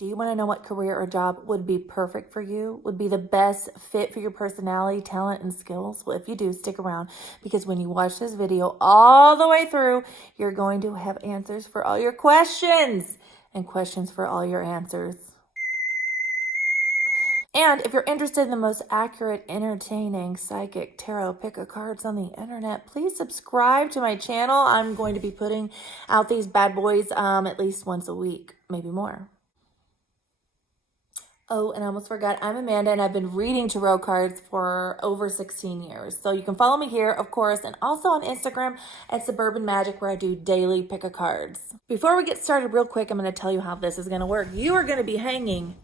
Do you want to know what career or job would be perfect for you, would be the best fit for your personality, talent, and skills? Well, if you do, stick around, because when you watch this video all the way through, you're going to have answers for all your questions and questions for all your answers. And if you're interested in the most accurate, entertaining, psychic, tarot, pick-a-cards on the internet, please subscribe to my channel. I'm going to be putting out these bad boys at least once a week, maybe more. Oh, and I almost forgot, I'm Amanda, and I've been reading tarot cards for over 16 years. So you can follow me here, of course, and also on Instagram at Suburban Magic, where I do daily pick-a-cards. Before we get started, real quick, I'm going to tell you how this is going to work. You are going to be hanging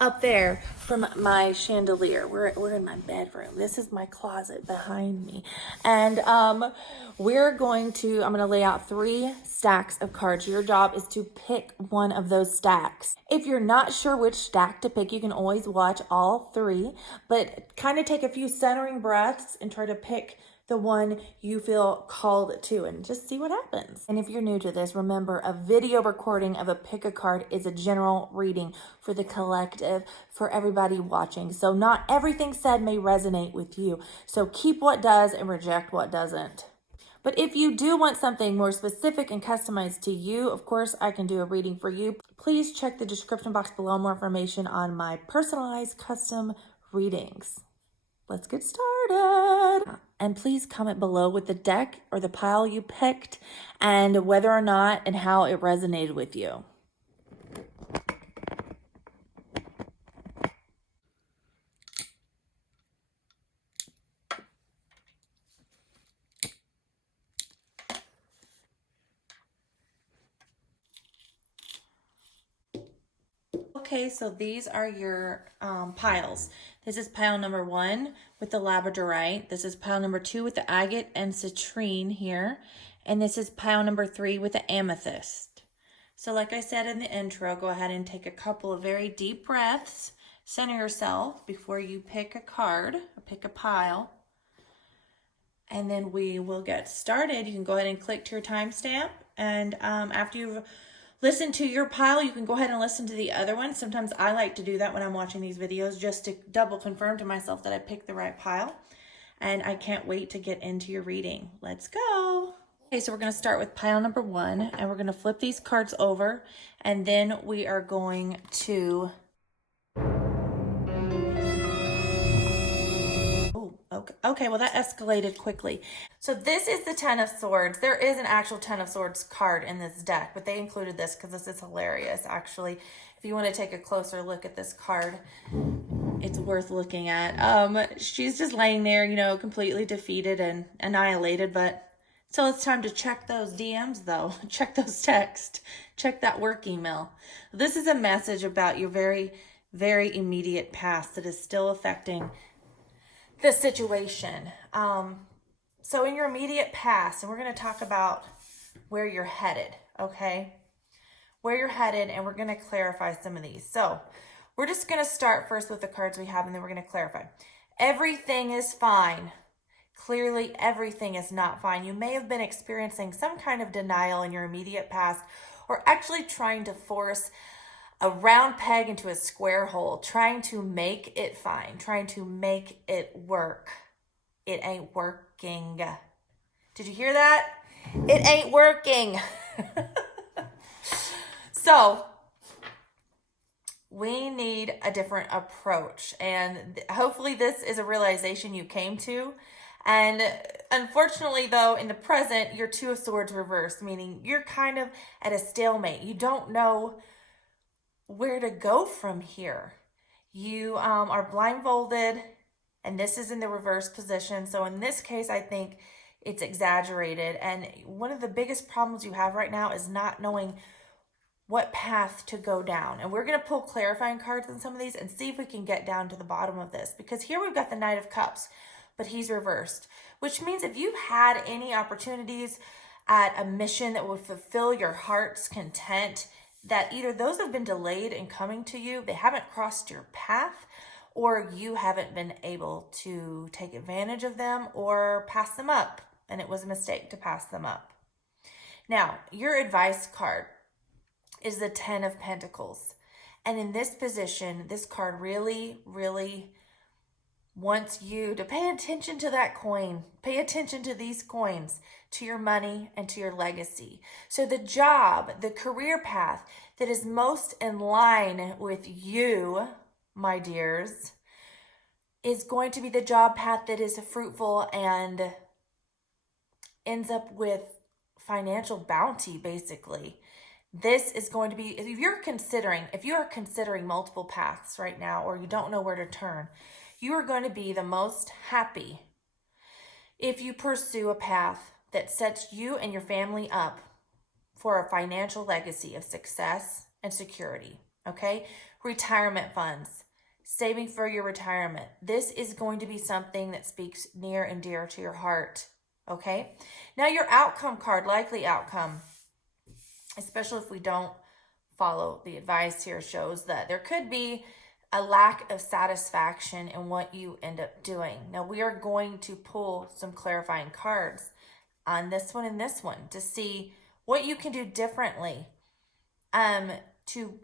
up there from my chandelier. We're in my bedroom. This is my closet behind me. And I'm going to lay out 3 stacks of cards. Your job is to pick one of those stacks. If you're not sure which stack to pick, you can always watch all 3, but kind of take a few centering breaths and try to pick the one you feel called to, and just see what happens. And if you're new to this, remember, a video recording of a pick a card is a general reading for the collective, for everybody watching. So not everything said may resonate with you. So keep what does and reject what doesn't. But if you do want something more specific and customized to you, of course, I can do a reading for you. Please check the description box below, more information on my personalized custom readings. Let's get started. And please comment below with the deck or the pile you picked and whether or not and how it resonated with you. Okay, so these are your piles. This is pile number 1 with the labradorite. This is pile number 2 with the agate and citrine here. And this is pile number 3 with the amethyst. So like I said in the intro, go ahead and take a couple of very deep breaths. Center yourself before you pick a card or pick a pile. And then we will get started. You can go ahead and click to your timestamp. And after you've listen to your pile, you can go ahead and listen to the other one. Sometimes I like to do that when I'm watching these videos, just to double confirm to myself that I picked the right pile. And I can't wait to get into your reading. Let's go. Okay, so we're going to start with pile number 1, and we're going to flip these cards over, and then we are going to... Okay, well that escalated quickly. So this is the 10 of Swords. There is an actual 10 of Swords card in this deck, but they included this because this is hilarious, actually. If you want to take a closer look at this card, it's worth looking at. She's just laying there, you know, completely defeated and annihilated, but so it's time to check those DMs though. Check those texts. Check that work email. This is a message about your very, very immediate past that is still affecting the situation. So in your immediate past, and we're going to talk about where you're headed, okay? Where you're headed, and we're going to clarify some of these. So we're just going to start first with the cards we have, and then we're going to clarify. Everything is fine. Clearly, everything is not fine. You may have been experiencing some kind of denial in your immediate past, or actually trying to force a round peg into a square hole, trying to make it fine, trying to make it work. It ain't working. Did you hear that? It ain't working. So we need a different approach. And hopefully this is a realization you came to. And unfortunately, though, in the present, your 2 of Swords reversed, meaning you're kind of at a stalemate. You don't know where to go from here. You are blindfolded, and this is in the reverse position. So in this case, I think it's exaggerated. And one of the biggest problems you have right now is not knowing what path to go down. And we're going to pull clarifying cards on some of these and see if we can get down to the bottom of this. Because here we've got the Knight of Cups, but he's reversed. Which means if you've had any opportunities at a mission that would fulfill your heart's content, that either those have been delayed in coming to you, they haven't crossed your path, or you haven't been able to take advantage of them or pass them up, and it was a mistake to pass them up. Now, your advice card is the 10 of Pentacles. And in this position, this card really, really wants you to pay attention to that coin. Pay attention to these coins, to your money, and to your legacy. So the job, the career path that is most in line with you, my dears, is going to be the job path that is fruitful and ends up with financial bounty, basically. This is going to be, if you are considering multiple paths right now, or you don't know where to turn, you are going to be the most happy if you pursue a path that sets you and your family up for a financial legacy of success and security, okay? Retirement funds, saving for your retirement. This is going to be something that speaks near and dear to your heart, okay? Now your outcome card, likely outcome, especially if we don't follow the advice here, shows that there could be a lack of satisfaction in what you end up doing. Now we are going to pull some clarifying cards on this one and this one to see what you can do differently, to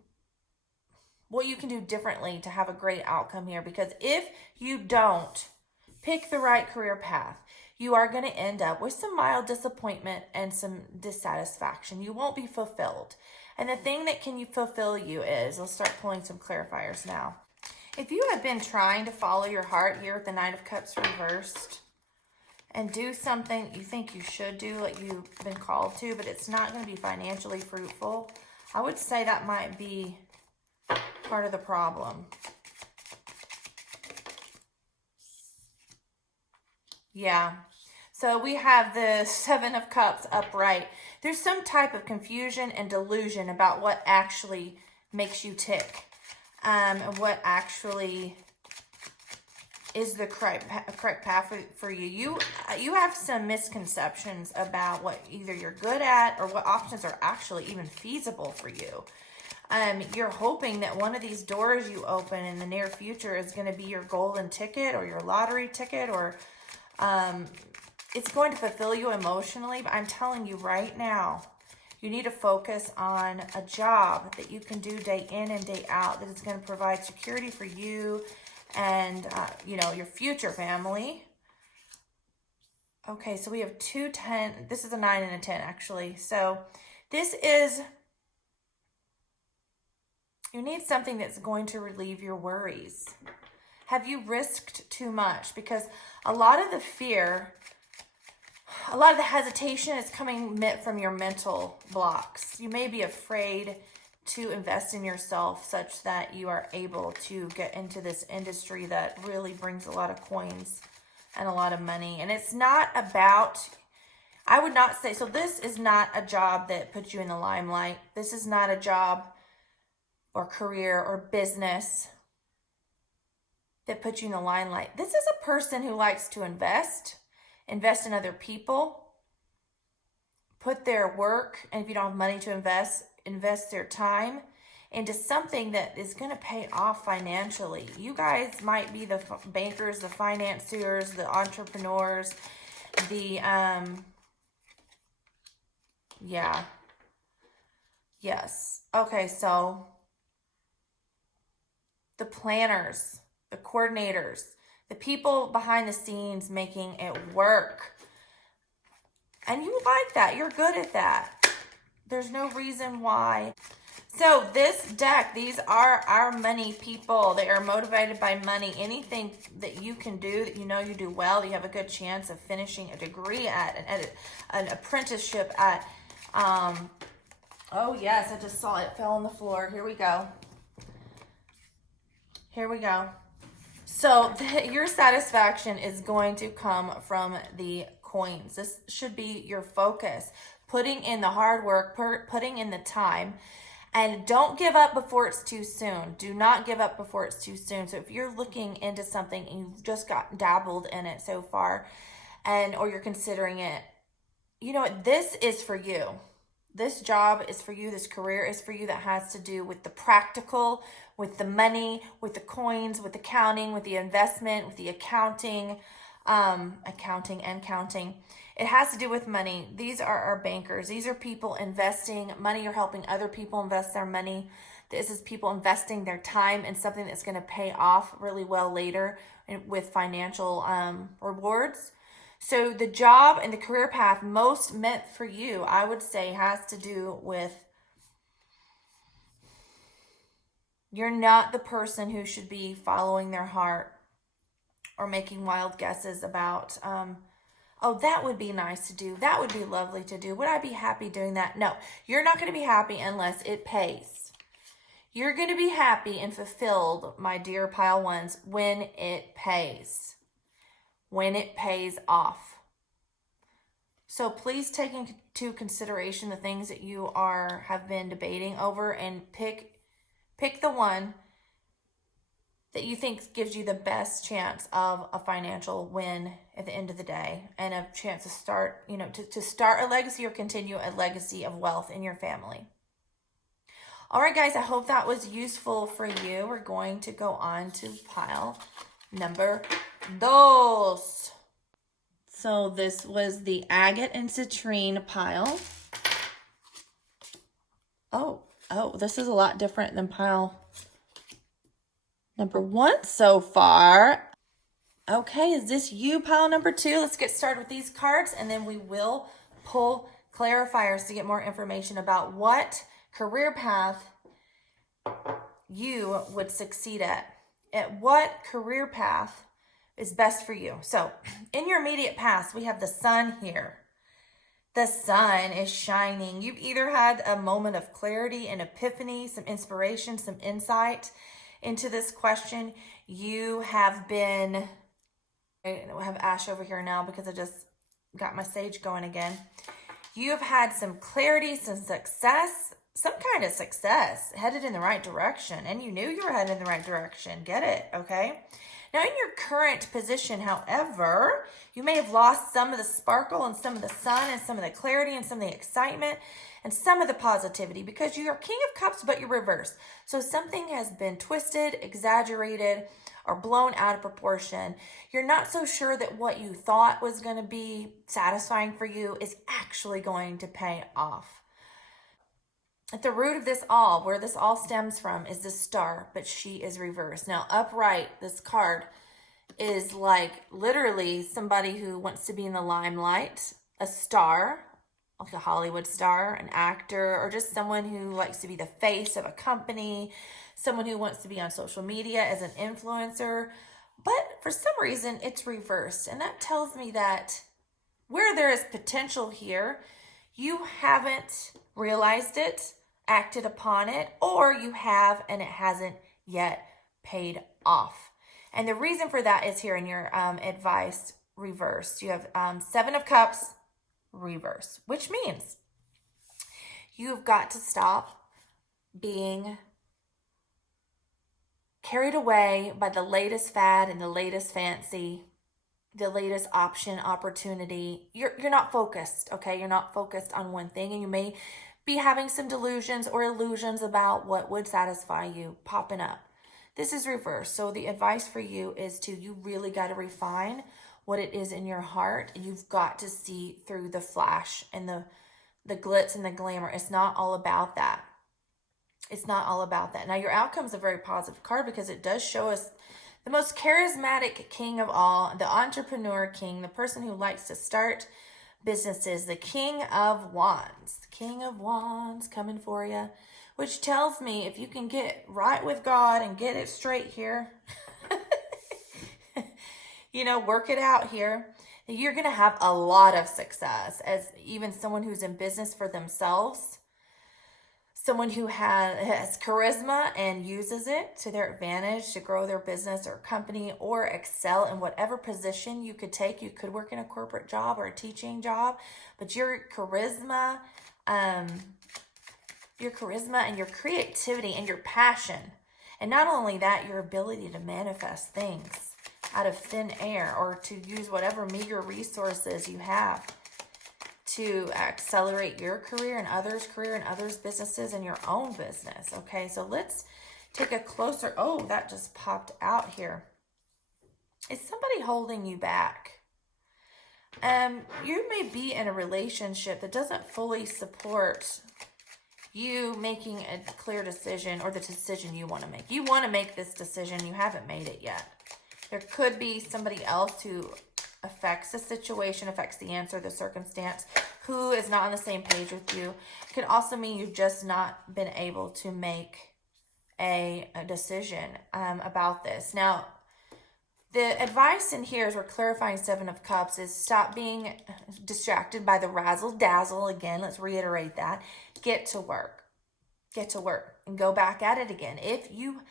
have a great outcome here. Because if you don't pick the right career path, you are going to end up with some mild disappointment and some dissatisfaction. You won't be fulfilled. And the thing that can fulfill you is, let's start pulling some clarifiers now. If you have been trying to follow your heart here with the Knight of Cups reversed and do something you think you should do, like you've been called to, but it's not going to be financially fruitful, I would say that might be part of the problem. Yeah. So we have the Seven of Cups upright. There's some type of confusion and delusion about what actually makes you tick, and what actually is the correct path for you. You have some misconceptions about what either you're good at or what options are actually even feasible for you. You're hoping that one of these doors you open in the near future is going to be your golden ticket or your lottery ticket, or it's going to fulfill you emotionally. But I'm telling you right now, you need to focus on a job that you can do day in and day out, that is going to provide security for you and, your future family. Okay, so we have 2 10. This is a 9 and a 10, actually. So this is, you need something that's going to relieve your worries. Have you risked too much? Because a lot of the fear, a lot of the hesitation is coming from your mental blocks. You may be afraid to invest in yourself such that you are able to get into this industry that really brings a lot of coins and a lot of money. And it's not about, I would not say, so this is not a job that puts you in the limelight. This is not a job or career or business that puts you in the limelight. This is a person who likes to invest in other people, put their work, and if you don't have money to invest their time into something that is going to pay off financially. You guys might be the bankers, the financiers, the entrepreneurs, yes. Okay, so the planners, the coordinators, the people behind the scenes making it work. And you like that. You're good at that. There's no reason why. So this deck, these are our money people. They are motivated by money. Anything that you can do that you know you do well, you have a good chance of finishing a degree at an apprenticeship at. Oh yes, I just saw it fell on the floor. Here we go. So your satisfaction is going to come from the coins. This should be your focus. Putting in the hard work, putting in the time, and don't give up before it's too soon. Do not give up before it's too soon. So if you're looking into something and you've just dabbled in it so far, or you're considering it, you know what? This is for you. This job is for you. This career is for you, that has to do with the practical, with the money, with the coins, with the counting, with the investment, with the accounting. It has to do with money. These are our bankers. These are people investing money or helping other people invest their money. This is people investing their time in something that's going to pay off really well later and with financial rewards. So the job and the career path most meant for you, I would say, has to do with you're not the person who should be following their heart or making wild guesses about, oh, that would be nice to do. That would be lovely to do. Would I be happy doing that? No, you're not going to be happy unless it pays. You're going to be happy and fulfilled, my dear pile ones, when it pays. When it pays off. So please take into consideration the things that you have been debating over and pick the one that you think gives you the best chance of a financial win at the end of the day and a chance to start, to start a legacy or continue a legacy of wealth in your family. All right, guys, I hope that was useful for you. We're going to go on to pile number 2. So this was the agate and citrine pile. Oh, this is a lot different than pile number 1 so far. Okay, is this you, pile number 2? Let's get started with these cards, and then we will pull clarifiers to get more information about what career path you would succeed at what career path is best for you. So in your immediate past, we have the sun here. The sun is shining. You've either had a moment of clarity and epiphany, some inspiration, some insight into this question. You have been, I have ash over here now because I just got my sage going again. You have had some clarity, some success, some kind of success, headed in the right direction, and you knew you were headed in the right direction. Get it, okay? Now, in your current position, however, you may have lost some of the sparkle and some of the sun and some of the clarity and some of the excitement and some of the positivity because you are King of Cups, but you're reversed. So something has been twisted, exaggerated, or blown out of proportion. You're not so sure that what you thought was going to be satisfying for you is actually going to pay off. At the root of this all, where this all stems from, is the star, but she is reversed. Now, upright, this card is like literally somebody who wants to be in the limelight, a star, like a Hollywood star, an actor, or just someone who likes to be the face of a company, someone who wants to be on social media as an influencer. But for some reason, it's reversed. And that tells me that where there is potential here, you haven't realized it, acted upon it, or you have and it hasn't yet paid off. And the reason for that is here in your advice reversed. You have 7 of Cups reversed, which means you've got to stop being carried away by the latest fad and the latest fancy, the latest opportunity. You're not focused, okay? You're not focused on one thing, and you may be having some delusions or illusions about what would satisfy you popping up. This is reversed. So the advice for you is you really got to refine what it is in your heart. You've got to see through the flash and the glitz and the glamour. It's not all about that. It's not all about that. Now, your outcome is a very positive card because it does show us the most charismatic king of all, the entrepreneur king, the person who likes to start businesses, the King of Wands. King of Wands coming for you, which tells me if you can get right with God and get it straight here, work it out here, you're going to have a lot of success as even someone who's in business for themselves, someone who has charisma and uses it to their advantage to grow their business or company or excel in whatever position you could take. You could work in a corporate job or a teaching job, but your charisma and your creativity and your passion, and not only that, your ability to manifest things out of thin air or to use whatever meager resources you have to accelerate your career and others' businesses and your own business. Okay, so let's take a closer, that just popped out here. Is somebody holding you back? You may be in a relationship that doesn't fully support you making a clear decision, or the decision you want to make. You want to make this decision. You haven't made it yet. There could be somebody else who affects the situation, affects the answer, the circumstance, who is not on the same page with you. It could also mean you've just not been able to make a decision about this. Now, the advice in here, as we're clarifying Seven of Cups, is stop being distracted by the razzle dazzle. Again, let's reiterate that. Get to work. Get to work and go back at it again. If you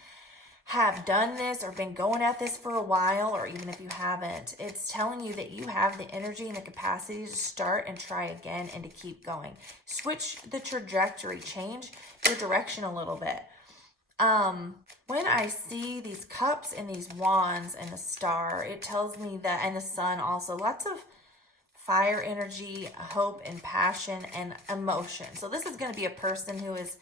have done this or been going at this for a while, or even if you haven't, it's telling you that you have the energy and the capacity to start and try again and to keep going. Switch the trajectory, change your direction a little bit. When I see these cups and these wands and the star, it tells me that, and the sun also, lots of fire energy, hope and passion and emotion. So this is going to be a person who is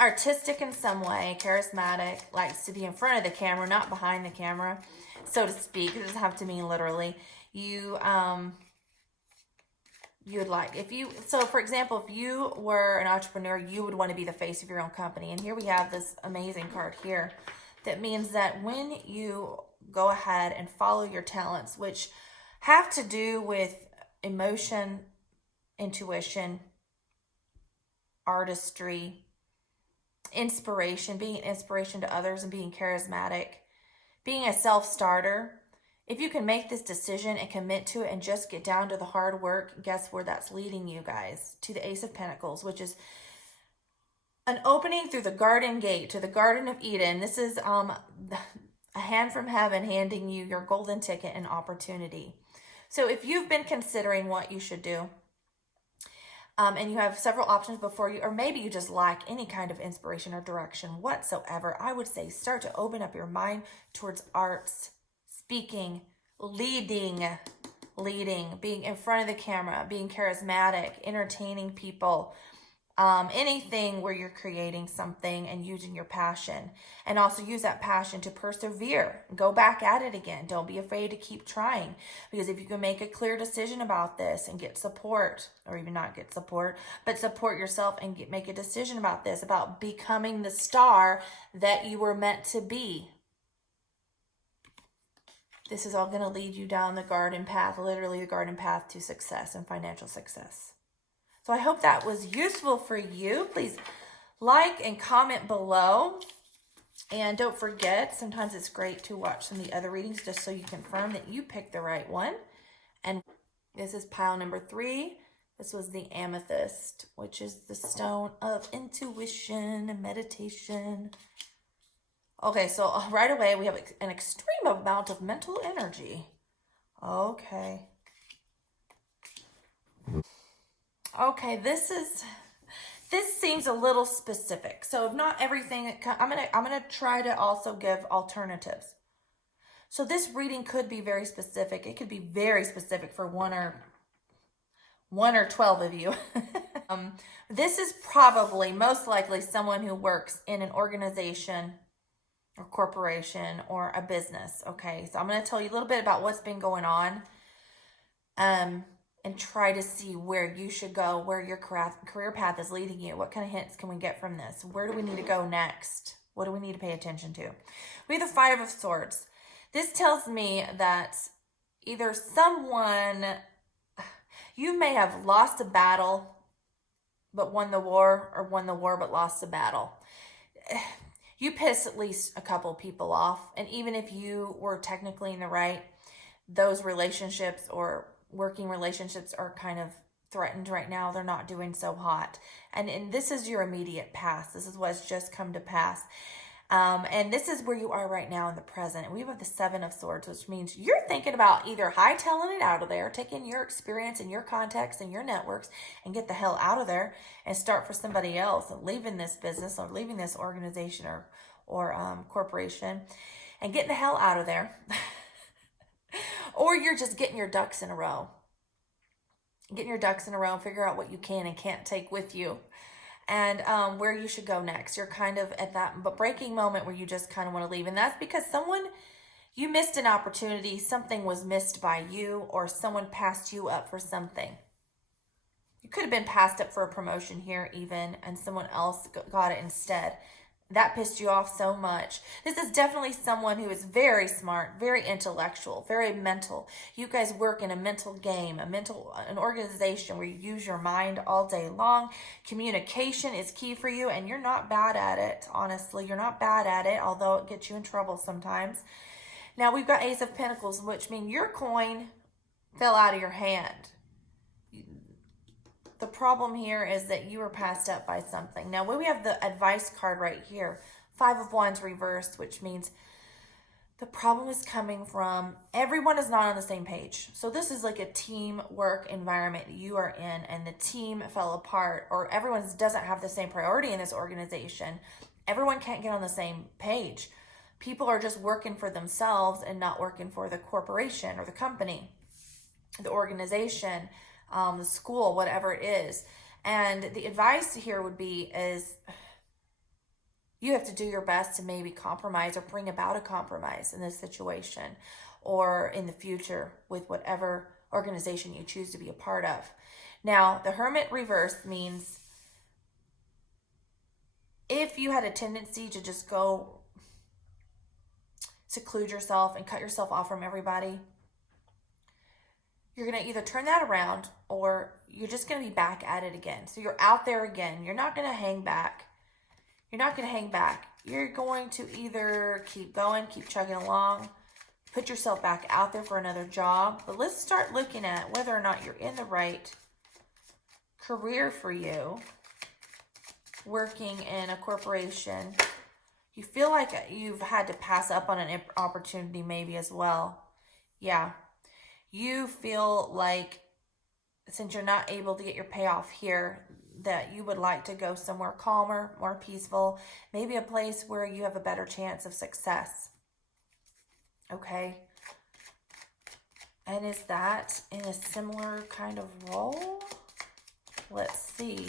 artistic in some way, charismatic, likes to be in front of the camera, not behind the camera, so to speak. It doesn't have to mean literally. You would like, so for example, if you were an entrepreneur, you would want to be the face of your own company. And here we have this amazing card here that means that when you go ahead and follow your talents, which have to do with emotion, intuition, artistry, inspiration, being an inspiration to others and being charismatic, being a self-starter, if you can make this decision and commit to it and just get down to the hard work, guess where that's leading you guys? To the Ace of Pentacles, which is an opening through the garden gate to the Garden of Eden. This is a hand from heaven handing you your golden ticket and opportunity. So if you've been considering what you should do, and you have several options before you, or maybe you just lack any kind of inspiration or direction whatsoever, I would say start to open up your mind towards arts, speaking, leading, being in front of the camera, being charismatic, entertaining people, anything where you're creating something and using your passion, and also use that passion to persevere. Go back at it again. Don't be afraid to keep trying, because if you can make a clear decision about this and get support, or even not get support, but support yourself and make a decision about this, about becoming the star that you were meant to be, this is all going to lead you down the garden path, literally the garden path to success and financial success. So I hope that was useful for you. Please like and comment below. And don't forget, sometimes it's great to watch some of the other readings just so you confirm that you picked the right one. And this is pile number 3. This was the amethyst, which is the stone of intuition and meditation. Okay, so right away we have an extreme amount of mental energy. Okay. Okay, this seems a little specific. So if not everything, I'm gonna try to also give alternatives. So this reading could be very specific. It could be very specific for one or 12 of you. This is probably most likely someone who works in an organization or corporation or a business. Okay, so I'm going to tell you a little bit about what's been going on, and try to see where you should go, where your career path is leading you. What kind of hints can we get from this? Where do we need to go next? What do we need to pay attention to? We have the 5 of Swords. This tells me that either you may have lost a battle but won the war, or won the war but lost the battle. You piss at least a couple people off, and even if you were technically in the right, those relationships or working relationships are kind of threatened right now. They're not doing so hot. And this is your immediate past. This is what's just come to pass. And this is where you are right now in the present. And we have the 7 of Swords, which means you're thinking about either hightailing it out of there, taking your experience and your contacts and your networks and get the hell out of there and start for somebody else, and leaving this business or leaving this organization or corporation and getting the hell out of there. Or you're just getting your ducks in a row. Getting your ducks in a row and figure out what you can and can't take with you. And where you should go next. You're kind of at that breaking moment where you just kind of want to leave. And that's because you missed an opportunity. Something was missed by you, or someone passed you up for something. You could have been passed up for a promotion here even, and someone else got it instead. That pissed you off so much. This is definitely someone who is very smart, very intellectual, very mental. You guys work in a mental game, an organization where you use your mind all day long. Communication is key for you, and you're not bad at it, honestly. You're not bad at it, although it gets you in trouble sometimes. Now we've got Ace of Pentacles, which means your coin fell out of your hand. The problem here is that you were passed up by something. Now, we have the advice card right here, Five of Wands reversed, which means the problem is coming from everyone is not on the same page. So this is like a teamwork environment you are in, and the team fell apart, or everyone doesn't have the same priority in this organization. Everyone can't get on the same page. People are just working for themselves and not working for the corporation or the company, the organization, the school, whatever it is. And the advice here would be is you have to do your best to maybe compromise or bring about a compromise in this situation or in the future with whatever organization you choose to be a part of. Now, the Hermit reverse means if you had a tendency to just go seclude yourself and cut yourself off from everybody, you're going to either turn that around or you're just going to be back at it again. So you're out there again. You're not going to hang back. You're not going to hang back. You're going to either keep going, keep chugging along, put yourself back out there for another job. But let's start looking at whether or not you're in the right career for you, working in a corporation. You feel like you've had to pass up on an opportunity maybe as well. Yeah. You feel like since you're not able to get your payoff here, that you would like to go somewhere calmer, more peaceful, maybe a place where you have a better chance of success. Okay. And is that in a similar kind of role? Let's see.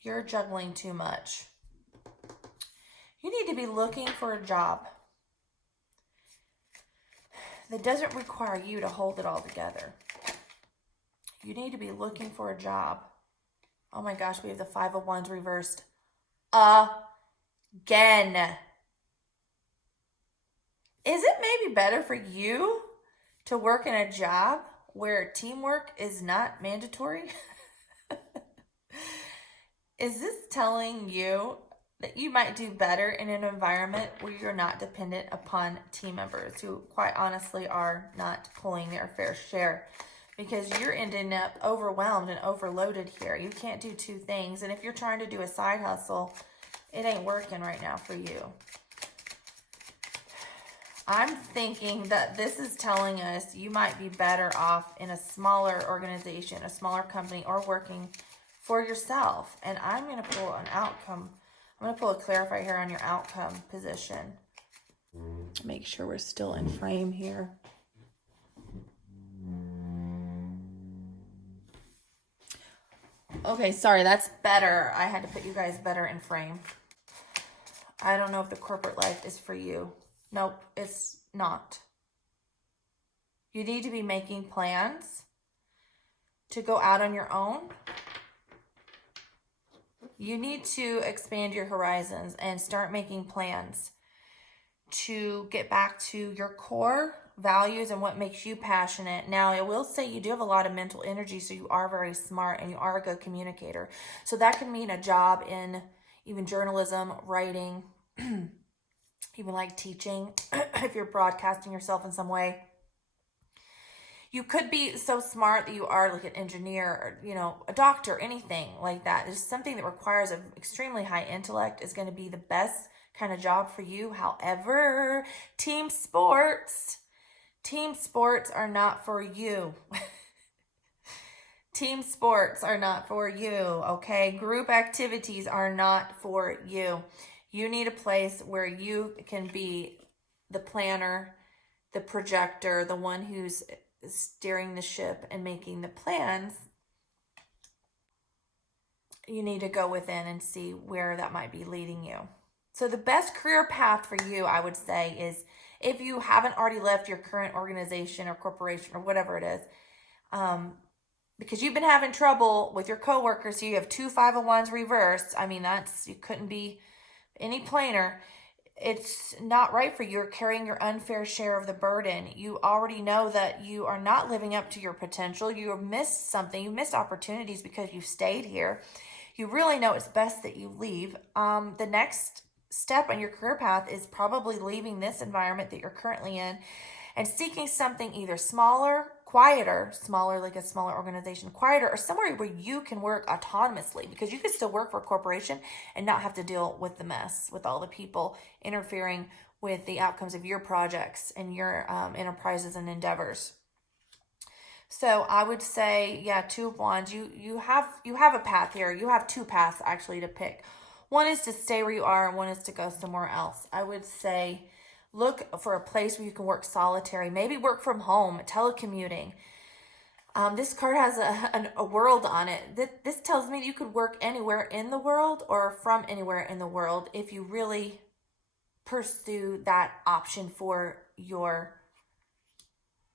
You're juggling too much. You need to be looking for a job that doesn't require you to hold it all together. You need to be looking for a job. Oh my gosh, we have the Five of Wands reversed again. Is it maybe better for you to work in a job where teamwork is not mandatory? Is this telling you that you might do better in an environment where you're not dependent upon team members who quite honestly are not pulling their fair share? Because you're ending up overwhelmed and overloaded here. You can't do two things. And if you're trying to do a side hustle, it ain't working right now for you. I'm thinking that this is telling us you might be better off in a smaller organization, a smaller company, or working for yourself. And I'm going to pull an outcome. I'm going to pull a clarifier here on your outcome position. Make sure we're still in frame here. Okay, sorry, that's better. I had to put you guys better in frame. I don't know if the corporate life is for you. Nope, it's not. You need to be making plans to go out on your own. You need to expand your horizons and start making plans to get back to your core values and what makes you passionate. Now, I will say you do have a lot of mental energy, so you are very smart and you are a good communicator. So that can mean a job in even journalism, writing, even like teaching, if you're broadcasting yourself in some way. You could be so smart that you are like an engineer or, you know, a doctor, anything like that. There's something that requires an extremely high intellect is going to be the best kind of job for you. However, team sports are not for you. Team sports are not for you, okay? Group activities are not for you. You need a place where you can be the planner, the projector, the one who's steering the ship and making the plans. You need to go within and see where that might be leading you. So the best career path for you, I would say, if you haven't already left your current organization or corporation or whatever it is, because you've been having trouble with your coworkers, so you have two 501s reversed. I mean, you couldn't be any plainer. It's not right for you. You're carrying your unfair share of the burden. You already know that you are not living up to your potential. You have missed something. You missed opportunities because you stayed here. You really know it's best that you leave. The next step on your career path is probably leaving this environment that you're currently in and seeking something either smaller, quieter, smaller like a smaller organization, quieter, or somewhere where you can work autonomously, because you could still work for a corporation and not have to deal with the mess, with all the people interfering with the outcomes of your projects and your enterprises and endeavors. So I would say, yeah, Two of Wands. You have a path here. You have two paths actually to pick. One is to stay where you are, and one is to go somewhere else. I would say look for a place where you can work solitary, maybe work from home, telecommuting. This card has a world on it. This tells me you could work anywhere in the world or from anywhere in the world if you really pursue that option for your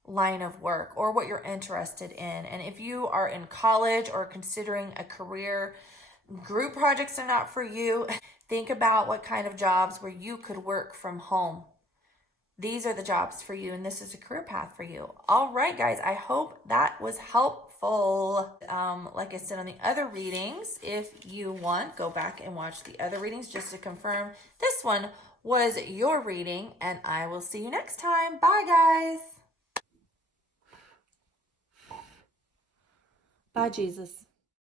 line of work or what you're interested in. And if you are in college or considering a career, group projects are not for you. Think about what kind of jobs where you could work from home. These are the jobs for you, and this is a career path for you. All right, guys, I hope that was helpful. Like I said on the other readings, if you want, go back and watch the other readings just to confirm this one was your reading, and I will see you next time. Bye, guys. Bye, Jesus.